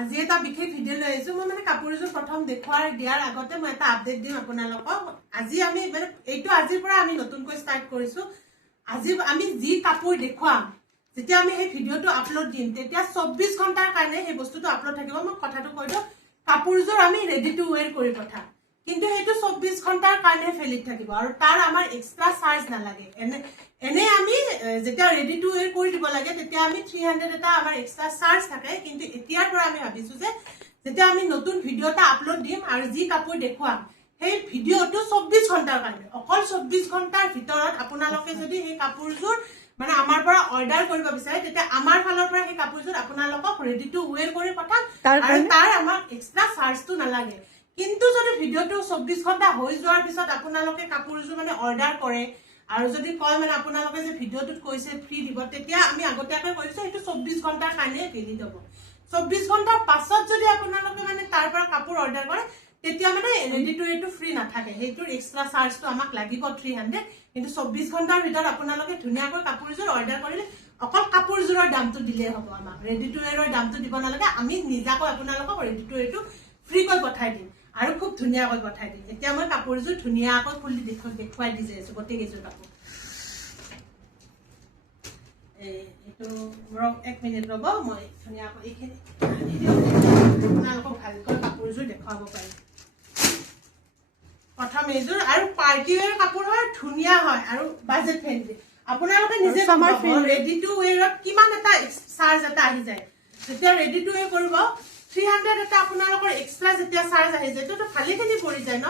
আজি এটা বিশেষ ভিডিও লৈ আহিছো মই মানে কাপোৰযোৰ প্ৰথম দেখুৱাৰ দিয়াৰ আগতে মই এটা আপডেট দিম আপোনালোকক আজি আমি মানে এইটো আজিৰ পৰা আমি নতুনকৈ ষ্টাৰ্ট কৰিছো আজি আমি যি কাপোৰ দেখুৱাম যেতিয়া আমি এই ভিডিওটো আপলোড দিম তেতিয়া 24 ঘণ্টাৰ কাৰণে এই বস্তুটো আপলোড থাকিব মই কথাটো কৈ দিও কাপোৰযোৰ আমি ৰেডি টু ওয়্যাৰ কৰি পঠাম কিন্তু হেতু 24 ঘণ্টাৰ কাৰণে ফেলিত থাকিব আৰু তাৰ আমাৰ এক্সট্ৰা চাৰ্জ নালাগে এনে আমি যেতিয়া ৰেডি টু ওয়্যাৰ কৰি দিব লাগে তেতিয়া আমি 300 এটা আমাৰ এক্সট্ৰা চাৰ্জ থাকে কিন্তু এতিয়াৰ পৰা আমি ভাবিছো যে যেতিয়া আমি নতুন ভিডিও এটা আপলোড দিম আৰু যি কাপোৰ দেখুৱাম সেই ভিডিওটো 24 ঘণ্টাৰ কাৰণে অকল 24 ঘণ্টাৰ ভিতৰত আপোনালোকে যদি এই কাপোৰযোৰ মানে আমাৰ পৰা অৰ্ডাৰ কৰিব বিচাৰে তেতিয়া আমাৰ ফালৰ পৰা এই কাপোৰযোৰ আপোনালোকক ৰেডি টু ওয়্যাৰ কৰি পঠাম আৰু তাৰ আমাৰ এক্সট্ৰা চাৰ্জটো নালাগে কিন্তু যদি ভিডিওটো 24 ঘণ্টা হৈ যোৱাৰ পিছত আপোনালোকে কাপোৰযোৰ মানে অৰ্ডাৰ কৰে আৰু যদি কয় মানে আপোনালোকে যে ভিডিওটোত কৈছে ফ্ৰী দিব তেতিয়া আমি আগতীয়াকৈ কৈছো এটো 24 ঘণ্টাৰ কাৰণে ফ্ৰী দিব 24 ঘণ্টাৰ পাছত যদি আপোনালোকে মানে তাৰ পৰা কাপোৰ অৰ্ডাৰ কৰে তেতিয়া মানে ৰেডি টু ওয়্যাৰটো ফ্ৰী নাথাকে হেতুৰ এক্সট্ৰা চাৰ্জটো আমাক লাগিব 300 কিন্তু 24 ঘণ্টাৰ ভিতৰত আপোনালোকে ধুনিয়াকৈ কাপোৰযোৰ অৰ্ডাৰ কৰিলে অকল কাপোৰযোৰৰ দামটো দিলে হ'ব আমাক ৰেডি টু ওয়্যাৰৰ দামটো দিব নালাগে আমি নিজাকৈ আপোনালোকক ৰেডি টু ওয়্যাৰটো ফ্ৰী কৈ পঠাই দিম আৰু খুব ধুনিয়াকৈ পঠাই দিম এতিয়া মই কাপোৰযোৰ ধুনিয়াকৈ খুলি দেখুৱাই দি যাইছো গোটেইকেইযোৰ কাপোৰ এটো ৰক 1 মিনিট ৰব মই ধুনিয়াকৈ এইখিনি আপোনালোকক ভালকৈ কাপোৰযোৰ দেখুৱাব পাৰিম প্ৰথম এইযোৰ আৰু পাৰ্টি ওয়্যাৰ কাপোৰ হয় ধুনিয়া হয় আৰু বাজেট ফ্ৰেণ্ডলি আপোনালোকে নিজে সামাৰ ৰেডি টু ওয়্যাৰত কিমান এটা চাৰ্জ এটা আহি যায় যেতিয়া ৰেডি টু ওয়্যাৰ কৰিব 300 এটা আপোনালোকৰ এক্সট্ৰা যেতিয়া চাৰ্জ আহি যায় তো ভালেখিনি পৰি যায় ন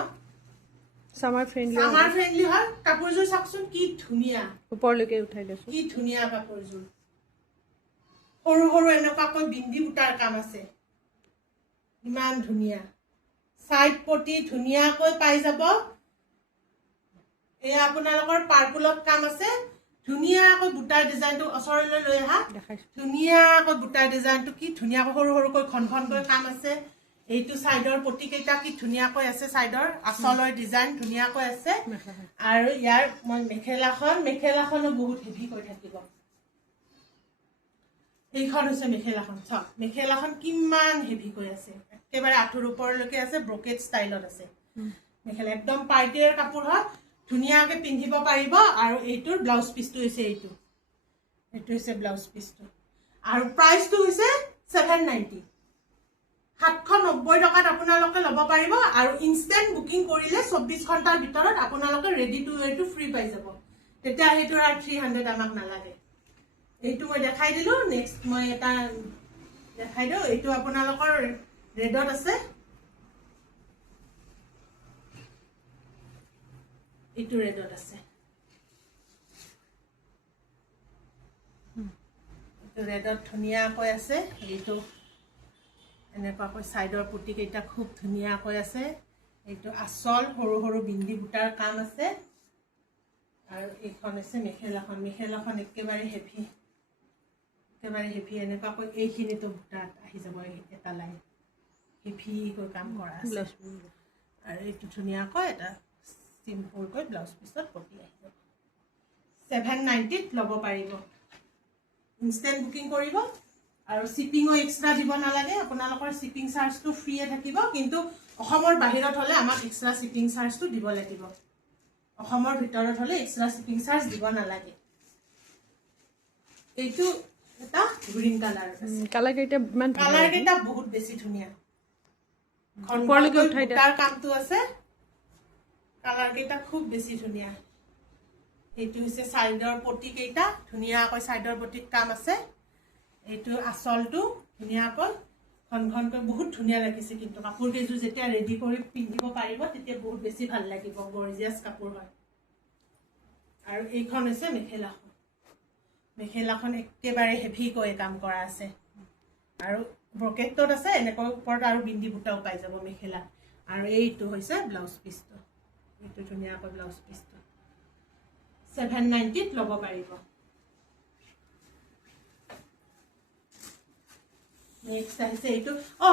সামাৰ ফ্ৰেণ্ডলি হয় কাপোৰযোৰ চাকচোন কি ধুনিয়া ওপৰলৈকে উঠাই লৈছো কি ধুনিয়া কাপোৰযোৰ সৰু সৰু এনেকুৱাকৈ বিন্দি বুটাৰ কাম আছে ইমান ধুনিয়া সাইড পটি ধুনিয়াকৈ পাই যাব এই আপোনালোকৰ পাৰ্পুলত কাম আছে ধুনিয়াকৈ বুটাৰ ডিজাইনটো অসৰলৈ লৈ আহা ধুনিয়াকৈ বুটাৰ ডিজাইনটো কি ধুনিয়াকৈ সৰু সৰুকৈ ঘনঘনকৈ কাম আছে এইটো সাইডৰ পটি কেইটা কি ধুনিয়াকৈ আছে সাইডৰ আসলৰ ডিজাইন ধুনিয়াকৈ আছে আৰু ইয়াৰ মই মেখেলাখনো বহুত হেভি কৈ থাকিব এইখন হৈছে মেখেলাখন চাওক মেখেলাখন কিমান হেভি কৈ আছে একেবাৰে আঁঠুৰ ওপৰলৈকে আছে ব্ৰকেট ষ্টাইলত আছে মেখেলা একদম পাৰ্টিৰ কাপোৰ হয় ধুনিয়াকৈ পিন্ধিব পাৰিব আৰু এইটোৰ ব্লাউজ পিছটো হৈছে এইটো হৈছে ব্লাউজ পিছটো আৰু প্ৰাইসটো হৈছে 790 790 টকাত আপোনালোকে ল'ব পাৰিব আৰু ইনষ্টেন্ট বুকিং কৰিলে 24 ঘণ্টাৰ ভিতৰত আপোনালোকে ৰেডি টু ওয়্যাৰটো ফ্ৰী পাই যাব তেতিয়া হেতুৰ আৰু 300 আমাক নালাগে এইটো মই দেখাই দিলো নেক্সট মই এটা দেখাই দিও এইটো আপোনালোকৰ ৰেডত আছে এইটো ৰেডত আছে এইটো ৰেডত ধুনিয়াকৈ আছে এইটো এনেকুৱাকৈ সাইডৰ পুটি কেইটা খুব ধুনিয়াকৈ আছে এইটো আসল সৰু সৰু বিন্দি বুটাৰ কাম আছে আৰু এইখন আছে মেখেলাখন একেবাৰে হেভি এনেকুৱাকৈ এইখিনিতো বুটাত আহি যাব এটা লাইন হেভিকৈ কাম কৰা আছে আৰু এইটো ধুনিয়াকৈ এটা সিম্পলকৈ ব্লাউজ পিছত পটি আহি যাব 790 ত ল'ব পাৰিব ইনষ্টেন্ট বুকিং কৰিব আৰু শিপিংও এক্সট্ৰা দিব নালাগে আপোনালোকৰ শিপিং চাৰ্জটো ফ্ৰীয়ে থাকিব কিন্তু অসমৰ বাহিৰত হলে আমাক এক্সট্ৰা শিপিং চাৰ্জটো দিব লাগিব অসমৰ ভিতৰত হলে এক্সট্ৰা শিপিং চাৰ্জ দিব নালাগে এইটো এটা গ্ৰীন কালাৰ আছে কালাৰ কেইটা বহুত বেছি ধুনিয়া ওপৰলৈকে উঠাই তাৰ কামটো আছে কালাৰ কেইটা খুব বেছি ধুনিয়া এইটো হৈছে সাইডৰ পটি কেইটা ধুনিয়াকৈ সাইডৰ পটিত কাম আছে এইটো আসলটো ধুনিয়াকৈ ঘনঘনকৈ বহুত ধুনিয়া লাগিছে কিন্তু কাপোৰ কেইযোৰ যেতিয়া ৰেডি কৰি পিন্ধিব পাৰিব তেতিয়া বহুত বেছি ভাল লাগিব গৰ্জিয়াস কাপোৰ হয় আৰু এইখন হৈছে মেখেলাখন একেবাৰে হেভি কৈ কাম কৰা আছে আৰু ব্ৰকেটত আছে এনেকৈ ওপৰত আৰু বিন্দি বুটাও পাই যাব মেখেলা আৰু এইটো হৈছে ব্লাউজ পিছটো এইটো ধুনিয়াকৈ ব্লাউজ পিছটো 790 ত ল'ব পাৰিব নেক্সট আছে এইটো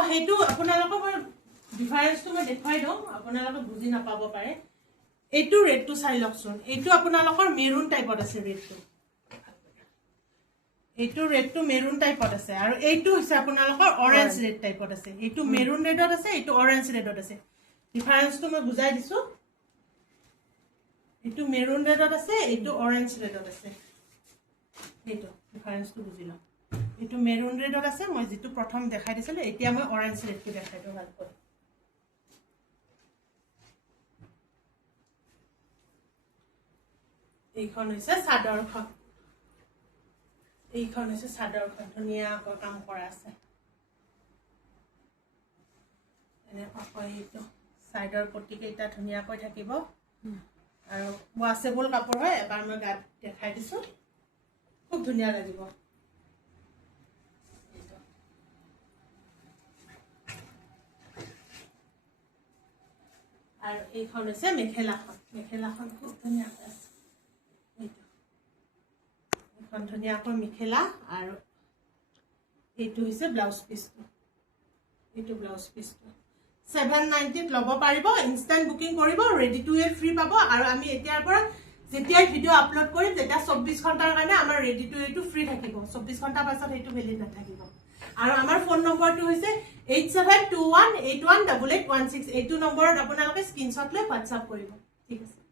হেতু আপোনালোকক মই ডিফাৰেন্সটো মই দেখাই দিওঁ আপোনালোকে বুজি নাপাব পাৰে এইটো ৰেডটো চাই লওকচোন এইটো আপোনালোকৰ মেৰুন টাইপত আছে ৰেডটো এইটো ৰেডটো মেৰুন টাইপত আছে আৰু এইটো হৈছে আপোনালোকৰ অৰেঞ্জ ৰেড টাইপত আছে এইটো মেৰুন ৰেডত আছে এইটো অৰেঞ্জ ৰেডত আছে ডিফাৰেন্সটো মই বুজাই দিছো এইটো মেৰুন ৰেডত আছে এইটো অৰেঞ্জ ৰেডত আছে এইটো ডিফাৰেন্সটো বুজি লওক এইটো মেৰুন ৰেডত আছে মই যেটো প্ৰথম দেখাই দিছিলো এতিয়া মই অৰেঞ্জ ৰেডটো দেখাই দিও ভালকৈ এইখন হৈছে চাদৰখন এইখন হৈছে চাদৰখন ধুনীয়াকৈ কাম কৰা আছে এনেকৈ এইটো সাইডৰ পটি কেইটা ধুনীয়াকৈ থাকিব আৰু ওয়াশেবল কাপোৰ হয় এবাৰ মই গাত দেখাই দিছো খুব ধুনীয়া লাগিব আৰু এইখন হৈছে মেখেলাখন খুব ধুনীয়া আছে এইখন ধুনীয়াকৈ মেখেলা আৰু এইটো হৈছে ব্লাউজ পিসটো এইটো ব্লাউজ পিসটো 790 ত লব পাৰিব ইনস্ট্যান্ট বুকিং কৰিব ৰেডি টু ৱেৰ ফ্ৰী পাব আৰু আমি এতিয়াৰ পৰা যেতিয়া ভিডিও আপলোড কৰিম তেতিয়া 24 ঘণ্টাৰ কাৰণে আমাৰ ৰেডি টু ৱেৰটো ফ্ৰী থাকিব 24 ঘণ্টা পাছত এইটো ভ্যালিড নাথাকিব আৰু আমাৰ ফোন নম্বৰটো হৈছে 8721818816 এইটো নম্বৰত আপোনালোকে স্ক্ৰিনশ্বট লৈ WhatsApp কৰিব ঠিক আছে